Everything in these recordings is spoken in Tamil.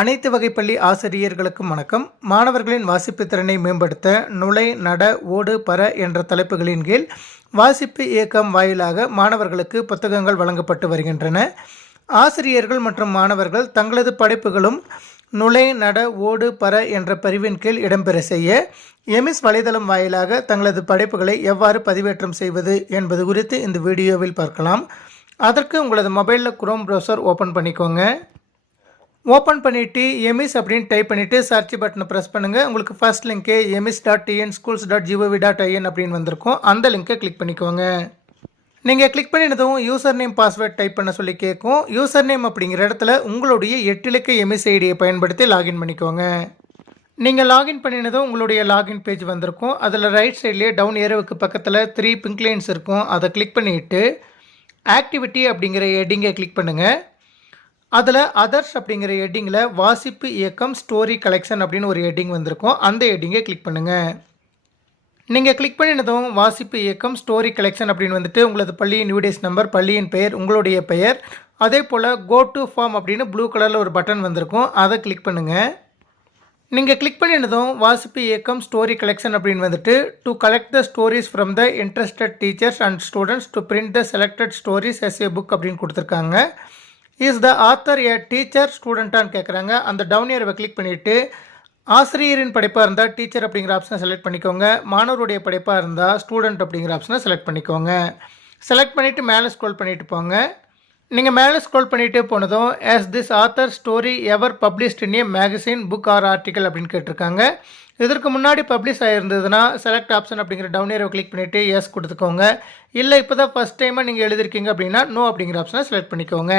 அனைத்து வகை பள்ளி ஆசிரியர்களுக்கும் வணக்கம். மாணவர்களின் வாசிப்பு திறனை மேம்படுத்த நுழை நட ஓடு பர என்ற தலைப்புகளின் கீழ் வாசிப்பு இயக்கம் வாயிலாக மாணவர்களுக்கு புத்தகங்கள் வழங்கப்பட்டு வருகின்றன. ஆசிரியர்கள் மற்றும் மாணவர்கள் தங்களது படைப்புகளும் நுழை நட ஓடு பர என்ற பிரிவின் கீழ் இடம்பெற செய்ய எமிஸ் வலைதளம் வாயிலாக தங்களது படைப்புகளை எவ்வாறு பதிவேற்றம் செய்வது என்பது குறித்து இந்த வீடியோவில் பார்க்கலாம். அதற்கு உங்களது மொபைலில் குரோம் ப்ரௌசர் ஓப்பன் பண்ணிக்கோங்க. ஓப்பன் பண்ணிவிட்டு எமிஸ் அப்படின்னு டைப் பண்ணிவிட்டு சர்ச் பட்டனை ப்ரெஸ் பண்ணுங்கள் உங்களுக்கு first link EMIS dot TN schools dot GOV dot IN அப்படின்னு வந்திருக்கும். அந்த லிங்க்கை கிளிக் பண்ணிக்கோங்க. நீங்கள் கிளிக் பண்ணினதும் யூசர் நேம் பாஸ்வேர்ட் டைப் பண்ண சொல்லி கேட்கும் யூசர் நேம் அப்படிங்கிற இடத்துல உங்களுடைய எட்டு இலக்க எம்எஸ் ஐடியை பயன்படுத்தி லாகின் பண்ணிக்கோங்க. நீங்கள் லாகின் பண்ணினதும் உங்களுடைய லாகின் பேஜ் வந்திருக்கும். அதில் ரைட் சைட்லேயே டவுன் ஏரோவுக்கு பக்கத்தில் த்ரீ பிங்க் லைன்ஸ் இருக்கும். அதை கிளிக் பண்ணிவிட்டு ஆக்டிவிட்டி அப்படிங்கிற ஹெட்டிங்கை கிளிக் பண்ணுங்கள் அதில் அதர்ஸ் அப்படிங்கிற ஹெட்டிங்கில் வாசிப்பு இயக்கம் ஸ்டோரி கலெக்ஷன் அப்படின்னு ஒரு ஹெட்டிங் வந்திருக்கும். அந்த ஹெட்டிங்கை கிளிக் பண்ணுங்கள் நீங்கள் கிளிக் பண்ணினதும் வாசிப்பு இயக்கம் ஸ்டோரி கலெக்ஷன் அப்படின்னு வந்துட்டு உங்களது பள்ளியின் யூடிஎஸ் நம்பர் பள்ளியின் பெயர் உங்களுடைய பெயர். அதே போல் கோ டு ஃபார்ம் அப்படின்னு ப்ளூ கலரில் ஒரு பட்டன் வந்திருக்கும். அதை கிளிக் பண்ணுங்கள் நீங்கள் கிளிக் பண்ணினதும் வாசிப்பு இயக்கம் ஸ்டோரி கலெக்ஷன் அப்படின்னு வந்துட்டு to collect the stories from the interested teachers and students to print the selected stories as a book அப்படின்னு கொடுத்துருக்காங்க. Is the author a teacher ஸ்டூடெண்ட்டான்னு கேட்குறாங்க அந்த டவுன் இயர்வை கிளிக் பண்ணிவிட்டு ஆசிரியரின் படைப்பாக இருந்தால் டீச்சர் அப்படிங்கிற ஆப்ஷனை செலக்ட் பண்ணிக்கோங்க. மாணவருடைய படைப்பாக இருந்தால் ஸ்டூடெண்ட் அப்படிங்கிற ஆப்ஷனை செலக்ட் பண்ணிக்கோங்க. செலக்ட் பண்ணிவிட்டு மேலே ஸ்க்ரோல் பண்ணிவிட்டு போங்க. நீங்கள் மேலே ஸ்க்ரோல் பண்ணிகிட்டே போனதும் is this author story ever published in a magazine book or article அப்படின்னு கேட்டிருக்காங்க. இதற்கு முன்னாடி பப்ளிஷ் ஆகிருந்ததுன்னா செலக்ட் ஆப்ஷன் அப்படிங்கிற டவுன் ஏரோ கிளிக் பண்ணிவிட்டு எஸ் கொடுத்துக்கோங்க. இல்லை இப்போ தான் ஃபஸ்ட் டைமாக நீங்கள் எழுதிருக்கீங்க அப்படின்னா நோ அப்படிங்கிற ஆப்ஷனை செலக்ட் பண்ணிக்கோங்க.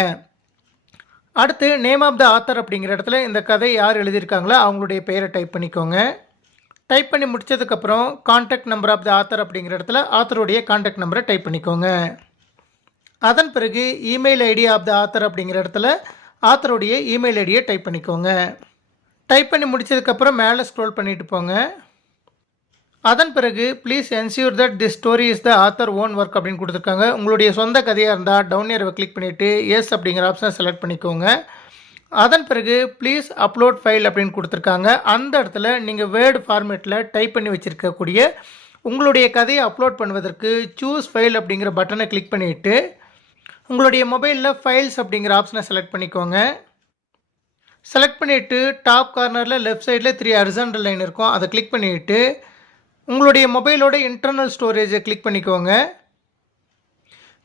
அடுத்து நேம் ஆஃப் த ஆத்தர் அப்படிங்கிற இடத்துல இந்த கதை யார் எழுதியிருக்காங்களோ அவங்களுடைய பெயரை டைப் பண்ணிக்கோங்க. டைப் பண்ணி முடித்ததுக்கப்புறம் contact number of the author அப்படிங்கிற இடத்துல ஆத்தருடைய கான்டாக்ட் நம்பரை டைப் பண்ணிக்கோங்க. அதன் பிறகு email ID of the author அப்படிங்கிற இடத்துல ஆத்தருடைய இமெயில் ஐடியை டைப் பண்ணிக்கோங்க. டைப் பண்ணி முடித்ததுக்கப்புறம் மேலே ஸ்க்ரோல் பண்ணிட்டு போங்க. அதன் பிறகு please ensure that the story is the author own work அப்படின்னு கொடுத்துருக்காங்க. உங்களுடைய சொந்த கதையாக இருந்தால் டவுன் ஏரவை கிளிக் பண்ணிவிட்டு எஸ் அப்படிங்கிற ஆப்ஷனை செலக்ட் பண்ணிக்கோங்க. அதன் பிறகு ப்ளீஸ் அப்லோட் ஃபைல் அப்படின்னு கொடுத்துருக்காங்க. அந்த இடத்துல நீங்கள் வேர்டு ஃபார்மேட்டில் டைப் பண்ணி வச்சுருக்கக்கூடிய உங்களுடைய கதையை அப்லோட் பண்ணுவதற்கு சூஸ் ஃபைல் அப்படிங்கிற பட்டனை கிளிக் பண்ணிவிட்டு உங்களுடைய மொபைலில் ஃபைல்ஸ் அப்படிங்கிற ஆப்ஷனை செலக்ட் பண்ணிக்கோங்க. செலக்ட் பண்ணிவிட்டு டாப் கார்னரில் லெஃப்ட் சைடில் த்ரீ அரிசன்டல் லைன் இருக்கும். அதை கிளிக் பண்ணிவிட்டு உங்களுடைய மொபைலோட இன்டர்னல் ஸ்டோரேஜை கிளிக் பண்ணிக்கோங்க.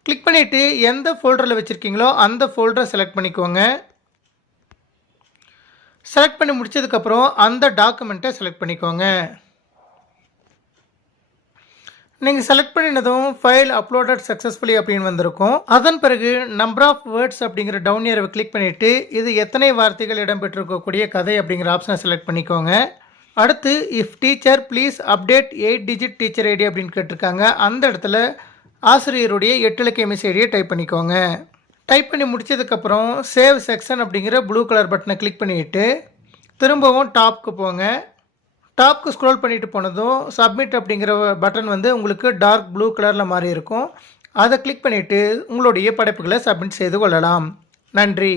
கிளிக் பண்ணிவிட்டு எந்த ஃபோல்டரில் வச்சுருக்கீங்களோ அந்த ஃபோல்டரை செலக்ட் பண்ணிக்கோங்க. செலக்ட் பண்ணி முடிச்சதுக்கப்புறம் அந்த டாக்குமெண்ட்டை செலக்ட் பண்ணிக்கோங்க. நீங்கள் செலக்ட் பண்ணினதும் ஃபைல் அப்லோடட் சக்ஸஸ்ஃபுல்லி அப்படின்னு வந்திருக்கும். அதன் பிறகு நம்பர் ஆஃப் வேர்ட்ஸ் அப்படிங்கிற டவுன் இயரை கிளிக் பண்ணிவிட்டு இது எத்தனை வார்த்தைகள் இடம்பெற்றிருக்கக்கூடிய கதை அப்படிங்கிற ஆப்ஷனை செலக்ட் பண்ணிக்கோங்க. அடுத்து if teacher please update eight digit teacher ID அப்படின்னு கேட்டிருக்காங்க. அந்த இடத்துல ஆசிரியருடைய எட்டு இலக்க எம்எஸ் ஐடியை டைப் பண்ணிக்கோங்க. டைப் பண்ணி முடித்ததுக்கப்புறம் சேவ் செக்ஷன் அப்படிங்கிற ப்ளூ கலர் பட்டனை கிளிக் பண்ணிவிட்டு திரும்பவும் டாப்க்கு போங்க. டாப்க்கு ஸ்க்ரோல் பண்ணிவிட்டு போனதும் சப்மிட் அப்படிங்கிற பட்டன் வந்து உங்களுக்கு டார்க் ப்ளூ கலரில் மாறி இருக்கும் அதை கிளிக் பண்ணிவிட்டு உங்களுடைய படைப்புகளை சப்மிட் செய்து கொள்ளலாம். நன்றி.